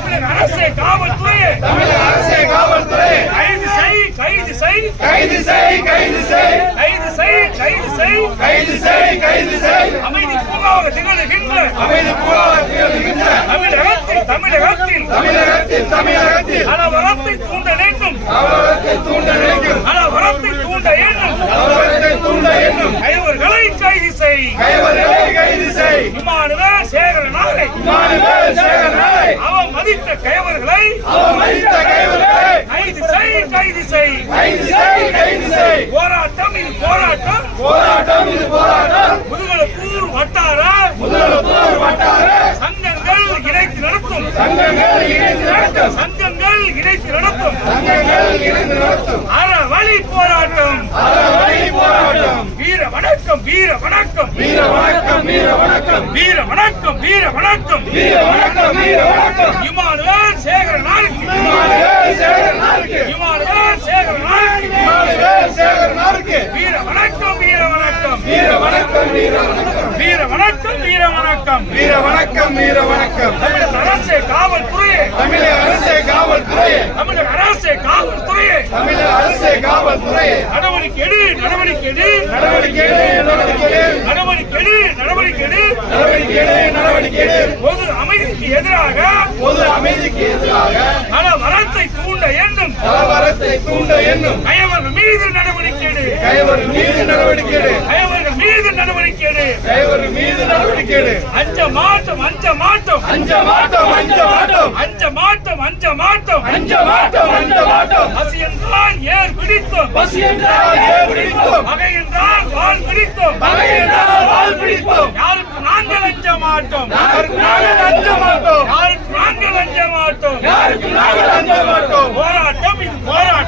தமிழக அரசே கைது செய் கைது செய். கைது செய் கைது செய். கைது செய் கைது செய். கைது செய் கைது செய். அமைதி பூங்காவாக திகழ்கின்ற அமைதி பூங்காவாக திகழ்கின்ற தமிழகத்தில் தமிழகத்தில். தமிழகத்தில் தமிழகத்தில். கலவரத்தை தூண்ட வேண்டும். கைவர்களை கைது செய். கைது செய். இமானுவேல் நாளை இமானுவேல் அவன் மதித்த கைவர்களை அவமதித்த கைவர்களை கைது செய் கைது செய் கைது செய் கைது செய் போராட்டம் இது போராட்டம் போராட்டம் இது போராட்டம் முதுகலப்பூர் வட்டார முதலப்பூர் வட்டார சங்கங்கள் இணைத்து நடத்தும் சங்கங்கள் இணைந்து நடத்தும் சங்கங்கள் இணைத்து நடத்தும் சங்கங்கள் இணைந்து நடத்தும் அறவழி போராட்டம் அறவழி போராட்டம் வீர வணக்கம் வீர வணக்கம் வீர வணக்கம் வீர வணக்கம். வீர வணக்கம் வீர வணக்கம். வீர வணக்கம் வீர வணக்கம். இமானுவேல் சேகரனாருக்கு இமானுவேல் சேகரனாருக்கு இமானுவேல் சேகரனாருக்கு இமானுவேல் சேகரனாருக்கு வீர வணக்கம் வீர வணக்கம். வீர வணக்கம் வீர வணக்கம். வீர வணக்கம் வீர வணக்கம். வீர வணக்கம் வீர வணக்கம். தமிழக அரசே காவல்துறையே. தமிழக அரசே காவல்துறையே. தமிழக அரசே காவல்துறையே. தமிழக அரசே காவல்துறையே நடவடிக்கை எடு நடவடிக்கை எடு நடவடிக்கை எடு, நடவடிக்கை எடு, நடவடிக்கை எடு நடவடிக்கை எடு நடவடிக்கை எடு, நடவடிக்கை எடு. பொது அமைதிக்கு எதிராக பொது அமைதிக்கு எதிராக கலவரத்தை தூண்ட எண்ணும். கலவரத்தை தூண்ட எண்ணும். கயவர்கள் மீது நடவடிக்கை எடு மீது நடவடிக்கை எடு கயவர்கள் மீது நடவடிக்கை எடு மீது நடவடிக்கை எடு அஞ்ச மாட்டோம் அஞ்ச மாட்டோம். அஞ்ச மாட்டோம் அஞ்ச மாட்டோம். அஞ்ச மாட்டோம் அஞ்ச மாட்டோம். அஞ்ச மாட்டோம் அஞ்ச மாட்டோம். பசி என்றால் ஏர் பிடித்தோம். பசி என்றால் ஏன் பிடிப்போம் பகை என்றால் வால் பிடித்தோம். பகை என்றால் வாள் பிடிப்போம் யாருக்கு மாட்டோம் போராட்டம் இது போராட்டம்.